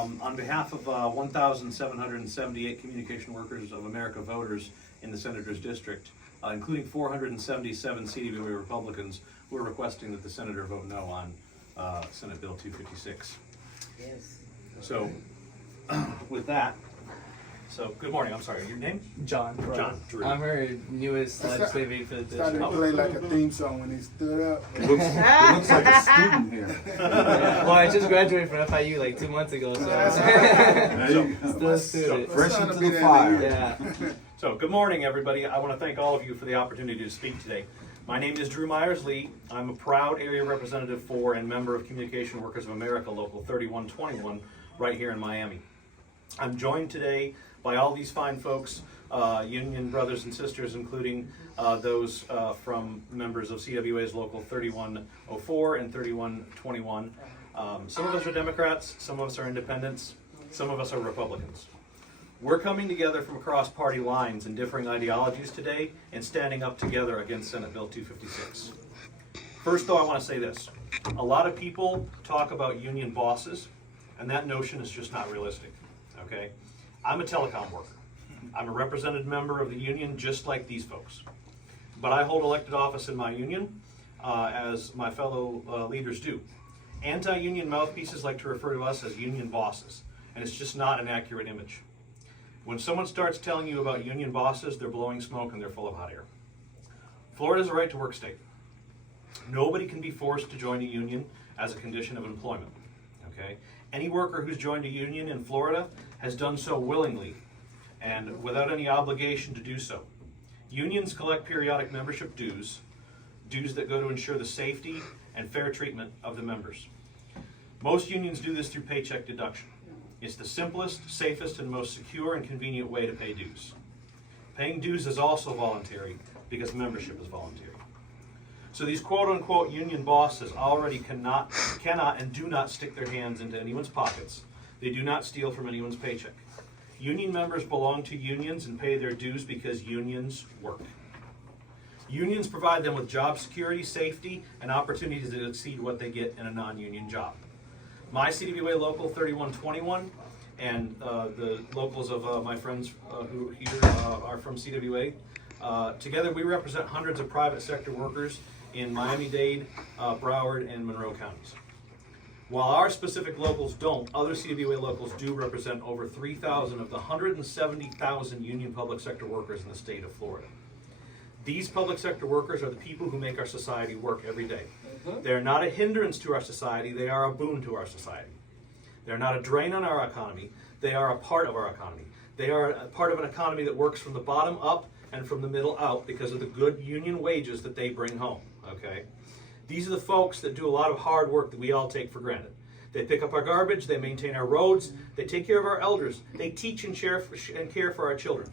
On behalf of 1,778 Communication Workers of America voters in the Senator's District, including 477 CDBA Republicans, we're requesting that the Senator vote no on Senate Bill 256. Yes. So, with that, so good morning. I'm sorry, your name? John. John. Drew. I'm our newest legislative aide for the Started district. to play like a theme song when he stood up. It looks like a student here. Yeah, well, I just graduated from FIU like 2 months ago, so There you go. still a student. Fresh Son into to be the that fire. nigga. Yeah. So, good morning, everybody. I want to thank all of you for the opportunity to speak today. My name is Drew Myers-Lee. I'm a proud area representative for and member of Communication Workers of America, Local 3121, right here in Miami. I'm joined today by all these fine folks, union brothers and sisters, including those from members of CWA's Local 3104 and 3121. Some of us are Democrats, some of us are independents, some of us are Republicans. We're coming together from across party lines and differing ideologies today and standing up together against Senate Bill 256. First, though, I want to say this. A lot of people talk about union bosses, and that notion is just not realistic, okay? I'm a telecom worker. I'm a represented member of the union just like these folks. But I hold elected office in my union, as my fellow leaders do. Anti-union mouthpieces like to refer to us as union bosses, and it's just not an accurate image. When someone starts telling you about union bosses, they're blowing smoke and they're full of hot air. Florida is a right to work state. Nobody can be forced to join a union as a condition of employment, okay? Any worker who's joined a union in Florida has done so willingly and without any obligation to do so. Unions collect periodic membership dues that go to ensure the safety and fair treatment of the members. Most unions do this through paycheck deduction. It's the simplest, safest, and most secure and convenient way to pay dues. Paying dues is also voluntary because membership is voluntary. So these quote-unquote union bosses already cannot and do not stick their hands into anyone's pockets. They do not steal from anyone's paycheck. Union members belong to unions and pay their dues because unions work. Unions provide them with job security, safety, and opportunities to exceed what they get in a non-union job. My CDBA Local 3121 and the locals of my friends who here are from CWA, together we represent hundreds of private sector workers in Miami-Dade, Broward, and Monroe counties. While our specific locals don't, other CWA locals do represent over 3,000 of the 170,000 union public sector workers in the state of Florida. These public sector workers are the people who make our society work every day. They are not a hindrance to our society, they are a boon to our society. They are not a drain on our economy, they are a part of our economy. They are a part of an economy that works from the bottom up and from the middle out because of the good union wages that they bring home, okay? These are the folks that do a lot of hard work that we all take for granted. They pick up our garbage, they maintain our roads, they take care of our elders, they teach and care for our children.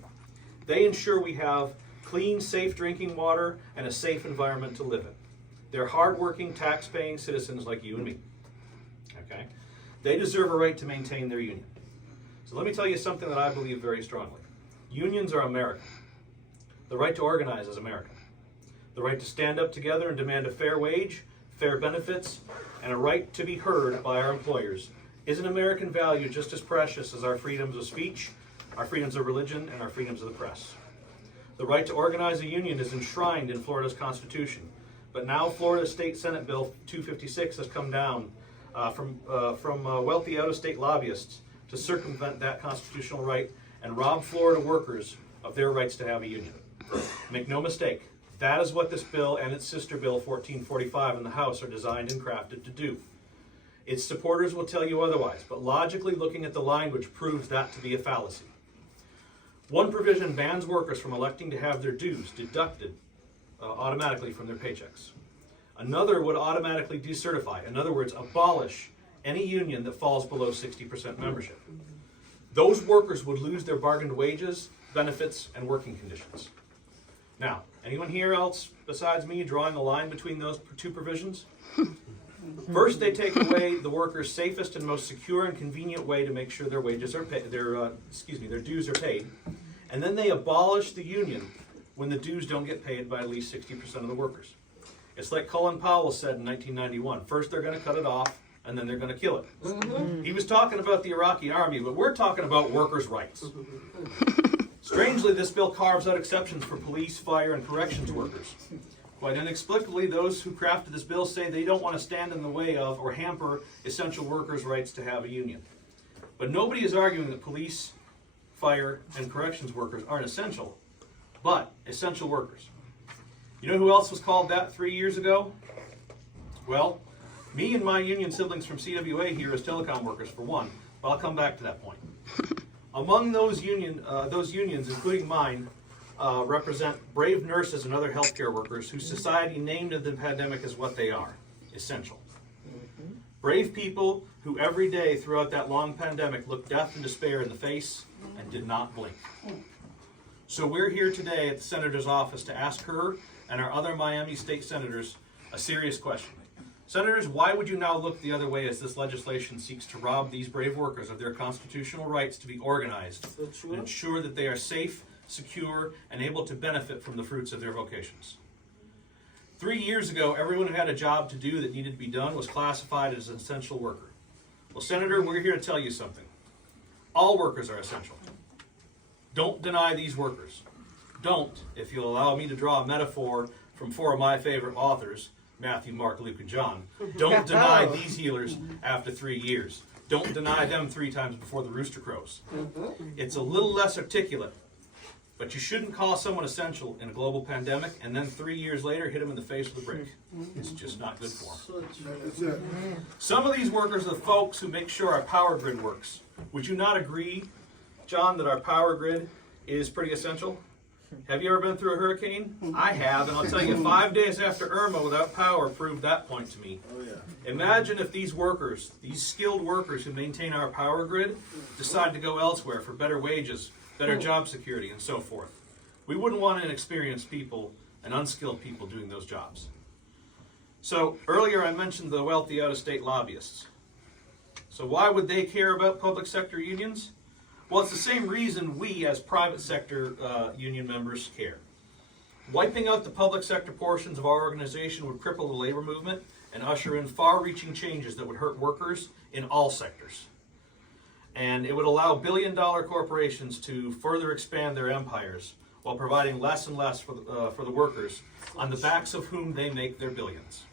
They ensure we have clean, safe drinking water and a safe environment to live in. They're hardworking, tax-paying citizens like you and me, okay? They deserve a right to maintain their union. So let me tell you something that I believe very strongly. Unions are American. The right to organize is American. The right to stand up together and demand a fair wage, fair benefits, and a right to be heard by our employers is an American value just as precious as our freedoms of speech, our freedoms of religion, and our freedoms of the press. The right to organize a union is enshrined in Florida's Constitution, but now Florida State Senate Bill 256 has come down from wealthy out-of-state lobbyists to circumvent that constitutional right and rob Florida workers of their rights to have a union. Make no mistake, that is what this bill and its sister bill 1445 in the House are designed and crafted to do. Its supporters will tell you otherwise, but logically looking at the language proves that to be a fallacy. One provision bans workers from electing to have their dues deducted automatically from their paychecks. Another would automatically decertify, in other words, abolish any union that falls below 60% membership. Those workers would lose their bargained wages, benefits, and working conditions. Now, anyone here else besides me drawing a line between those two provisions? First, they take away the workers' safest and most secure and convenient way to make sure their wages are their dues are paid, and then they abolish the union when the dues don't get paid by at least 60% of the workers. It's like Colin Powell said in 1991, first they're going to cut it off, and then they're going to kill it. He was talking about the Iraqi army, but we're talking about workers' rights. Strangely, this bill carves out exceptions for police, fire, and corrections workers. Quite inexplicably, those who crafted this bill say they don't want to stand in the way of or hamper essential workers' rights to have a union. But nobody is arguing that police, fire, and corrections workers aren't essential, but essential workers. You know who else was called that 3 years ago? Well, me and my union siblings from CWA here as telecom workers, for one, but I'll come back to that point. Among those unions, including mine, represent brave nurses and other healthcare workers whose society named the pandemic as what they are, essential. Brave people who every day throughout that long pandemic looked death and despair in the face and did not blink. So we're here today at the Senator's office to ask her and our other Miami State Senators a serious question. Senators, why would you now look the other way as this legislation seeks to rob these brave workers of their constitutional rights to be organized and ensure that they are safe, secure, and able to benefit from the fruits of their vocations? 3 years ago, everyone who had a job to do that needed to be done was classified as an essential worker. Well, Senator, we're here to tell you something. All workers are essential. Don't deny these workers. Don't, if you'll allow me to draw a metaphor from 4 of my favorite authors, Matthew, Mark, Luke, and John, don't deny these healers after 3 years. Don't deny them 3 times before the rooster crows. It's a little less articulate, but you shouldn't call someone essential in a global pandemic and then 3 years later hit them in the face with a brick. It's just not good for them. Some of these workers are the folks who make sure our power grid works. Would you not agree, John, that our power grid is pretty essential? Have you ever been through a hurricane? I have, and I'll tell you, 5 days after Irma without power proved that point to me. Imagine if these workers, these skilled workers who maintain our power grid, decide to go elsewhere for better wages, better job security, and so forth. We wouldn't want inexperienced people and unskilled people doing those jobs. So earlier I mentioned the wealthy out-of-state lobbyists. So why would they care about public sector unions? Well, it's the same reason we as private sector union members care. Wiping out the public sector portions of our organization would cripple the labor movement and usher in far-reaching changes that would hurt workers in all sectors. And it would allow billion-dollar corporations to further expand their empires while providing less and less for the workers, on the backs of whom they make their billions.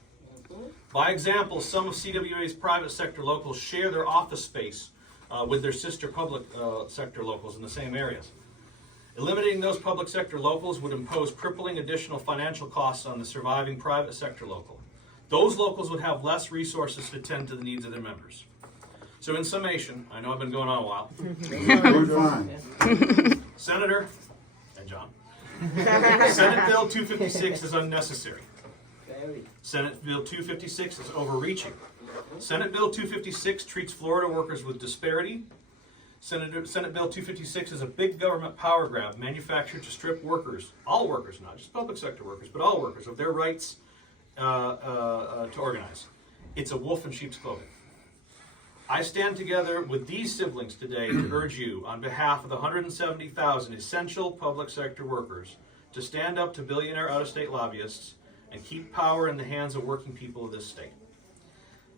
By example, some of CWA's private sector locals share their office space with their sister public sector locals in the same areas. Eliminating those public sector locals would impose crippling additional financial costs on the surviving private sector local. Those locals would have less resources to tend to the needs of their members. So in summation, I know I've been going on a while. We're fine. Senator, and John, Senate Bill 256 is unnecessary. Senate Bill 256 is overreaching. Senate Bill 256 treats Florida workers with disparity. Senate Bill 256 is a big government power grab manufactured to strip workers, all workers, not just public sector workers, but all workers, of their rights to organize. It's a wolf in sheep's clothing. I stand together with these siblings today to urge you, on behalf of the 170,000 essential public sector workers, to stand up to billionaire out-of-state lobbyists and keep power in the hands of working people of this state.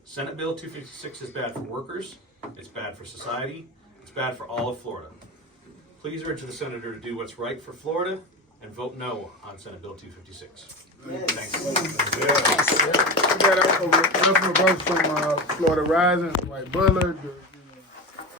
Senate Bill 256 is bad for workers, it's bad for society, it's bad for all of Florida. Please urge the Senator to do what's right for Florida and vote no on Senate Bill 256. Thanks. We got a vote from Florida Rising, White Butler.